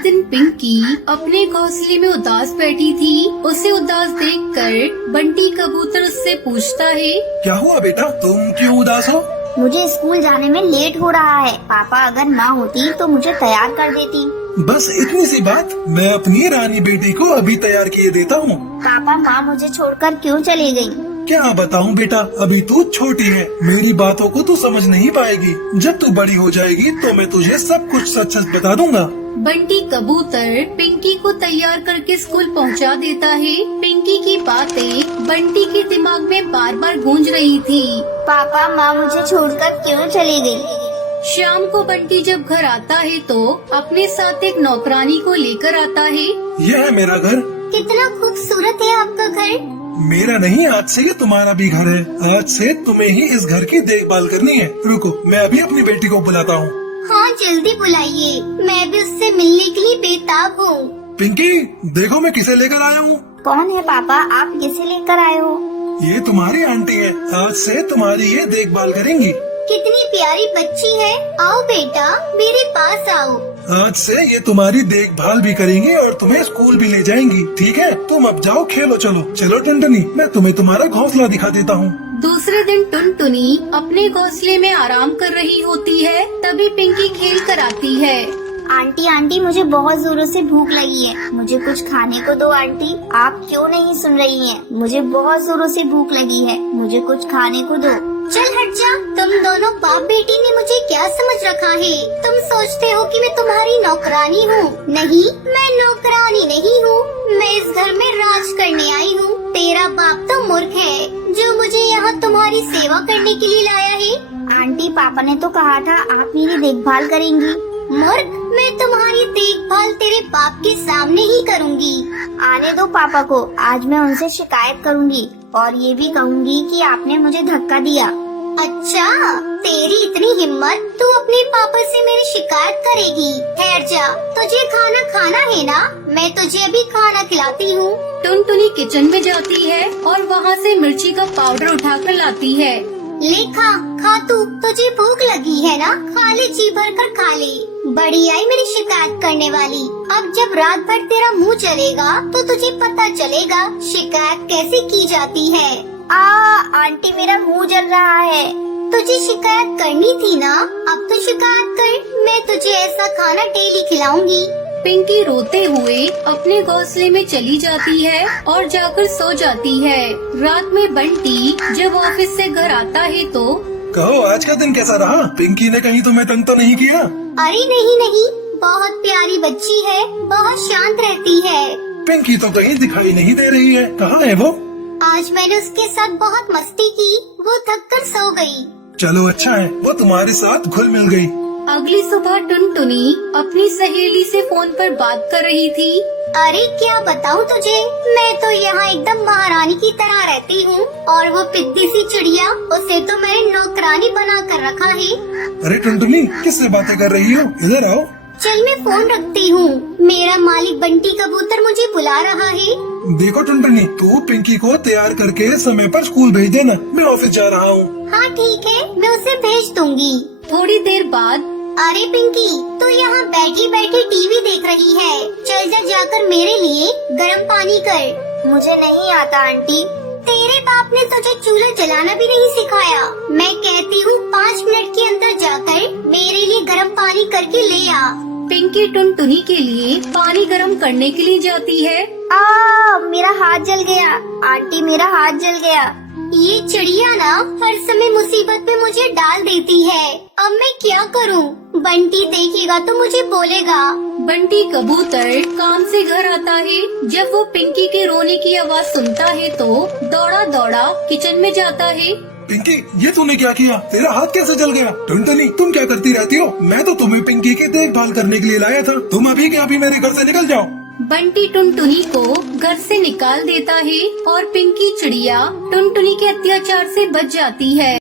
दिन पिंकी अपने घोंसले में उदास बैठी थी। उसे उदास देखकर बंटी कबूतर उससे पूछता है, क्या हुआ बेटा, तुम क्यों उदास हो? मुझे स्कूल जाने में लेट हो रहा है। पापा अगर माँ होती तो मुझे तैयार कर देती। बस इतनी सी बात, मैं अपनी रानी बेटी को अभी तैयार किए देता हूँ। पापा माँ मुझे छोड़कर क्यों चली गई? क्या बताऊँ बेटा, अभी तू छोटी है, मेरी बातों को तू समझ नहीं पाएगी। जब तू बड़ी हो जाएगी तो मैं तुझे सब कुछ सच सच बता दूंगा। बंटी कबूतर पिंकी को तैयार करके स्कूल पहुंचा देता है। पिंकी की बातें बंटी के दिमाग में बार बार गूंज रही थी। पापा माँ मुझे छोड़कर क्यों चली गई? शाम को बंटी जब घर आता है तो अपने साथ एक नौकरानी को लेकर आता है। यह है मेरा घर। कितना खूबसूरत है आपका घर। मेरा नहीं, आज से ये तुम्हारा भी घर है। आज से तुम्हें ही इस घर की देखभाल करनी है। रुको, मैं अभी अपनी बेटी को बुलाता हूँ। हाँ जल्दी बुलाइए, मैं भी उससे मिलने के लिए बेताब हूँ। पिंकी, देखो मैं किसे लेकर आया हूँ। कौन है पापा, आप किसे लेकर आए हो? ये तुम्हारी आंटी है, आज से तुम्हारी ये देखभाल करेंगी। कितनी प्यारी बच्ची है। आओ बेटा मेरे पास आओ। आज से ये तुम्हारी देखभाल भी करेंगी और तुम्हें स्कूल भी ले जाएंगी। ठीक है, तुम अब जाओ खेलो। चलो चलो टुनटुनी, मैं तुम्हें तुम्हारा घोंसला दिखा देता हूँ। दूसरे दिन टुनटुनी अपने घोंसले में आराम कर रही होती है। तभी पिंकी खेल कर आती है। आंटी आंटी मुझे बहुत जोरों से भूख लगी है, मुझे कुछ खाने को दो। आंटी आप क्यों नहीं सुन रही हैं? मुझे बहुत जोरों से भूख लगी है, मुझे कुछ खाने को दो। चल हट जा, तुम दोनों बाप बेटी ने मुझे क्या समझ रखा है? तुम सोचते हो कि मैं तुम्हारी नौकरानी हूँ? नहीं, मैं नौकरानी नहीं हूँ, मैं इस घर में राज करने आई हूँ। तेरा बाप तो मूर्ख है जो मुझे यहाँ तुम्हारी सेवा करने के लिए लाया है। आंटी पापा ने तो कहा था आप मेरी देखभाल करेंगी। मूर्ख, मैं तुम्हारी देखभाल तेरे बाप के सामने ही करूँगी। आने दो पापा को, आज मैं उनसे शिकायत करूँगी और ये भी कहूँगी कि आपने मुझे धक्का दिया। अच्छा, तेरी इतनी हिम्मत, तू अपने पापा से मेरी शिकायत करेगी? ठहर जा, तुझे खाना खाना है ना? मैं तुझे अभी खाना खिलाती हूँ। टुनटुनी किचन में जाती है और वहाँ से मिर्ची का पाउडर उठाकर लाती है। ले खा तू, तुझे भूख लगी है ना? खा ले, जी भर कर खा ले। बड़ी आई मेरी शिकायत करने वाली। अब जब रात भर तेरा मुंह चलेगा तो तुझे पता चलेगा शिकायत कैसे की जाती है। आंटी मेरा मुंह जल रहा है। तुझे शिकायत करनी थी ना, अब तो शिकायत कर, मैं तुझे ऐसा खाना डेली खिलाऊंगी। पिंकी रोते हुए अपने घोंसले में चली जाती है और जाकर सो जाती है। रात में बंटी जब ऑफिस से घर आता है तो कहो, आज का दिन कैसा रहा? पिंकी ने कहीं तुम्हें तंग तो नहीं किया? अरे नहीं, बहुत प्यारी बच्ची है, बहुत शांत रहती है। पिंकी तो कहीं दिखाई नहीं दे रही है, कहाँ है वो? आज मैंने उसके साथ बहुत मस्ती की, वो थक कर सो गई। चलो अच्छा है, वो तुम्हारे साथ घुल मिल गई। अगली सुबह टुनटुनी अपनी सहेली से फोन पर बात कर रही थी। अरे क्या बताऊँ तुझे, मैं तो यहाँ एकदम महारानी की तरह रहती हूँ और वो पिद्दी सी चिड़िया, उसे तो मैंने नौकरानी बना कर रखा है। अरे टुनटुनी, किससे बातें कर रही हो? इधर आओ। चल मैं फोन रखती हूँ, मेरा मालिक बंटी कबूतर मुझे बुला रहा है। देखो टुनटुनी, तू पिंकी को तैयार करके समय पर स्कूल भेज देना, मैं ऑफिस जा रहा हूँ। हाँ ठीक है, मैं उसे भेज दूंगी। थोड़ी देर बाद अरे पिंकी, तू यहाँ बैठी बैठी टीवी देख रही है, चल जा जाकर मेरे लिए गर्म पानी कर। मुझे नहीं आता आंटी। तेरे बाप ने तुझे चूल्हा जलाना भी नहीं सिखाया। मैं कहती हूँ 5 मिनट के अंदर जाकर मेरे लिए गर्म पानी करके ले आ। पिंकी टुनटुनी के लिए पानी गर्म करने के लिए जाती है। मेरा हाथ जल गया आंटी, मेरा हाथ जल गया। ये चिड़िया ना हर समय मुसीबत में मुझे डाल देती है, अब मैं क्या करूं? बंटी देखेगा तो मुझे बोलेगा। बंटी कबूतर काम से घर आता है। जब वो पिंकी के रोने की आवाज सुनता है तो दौड़ा दौड़ा किचन में जाता है। पिंकी, ये तूने क्या किया? तेरा हाथ कैसे जल गया? टुनटुनी, तुम क्या करती रहती हो? मैं तो तुम्हें पिंकी की देखभाल करने के लिए लाया था, तुम अभी के अभी मेरे घर से निकल जाओ। बंटी टुनटुनी को घर से निकाल देता है और पिंकी चिड़िया टुनटुनी के अत्याचार से बच जाती है।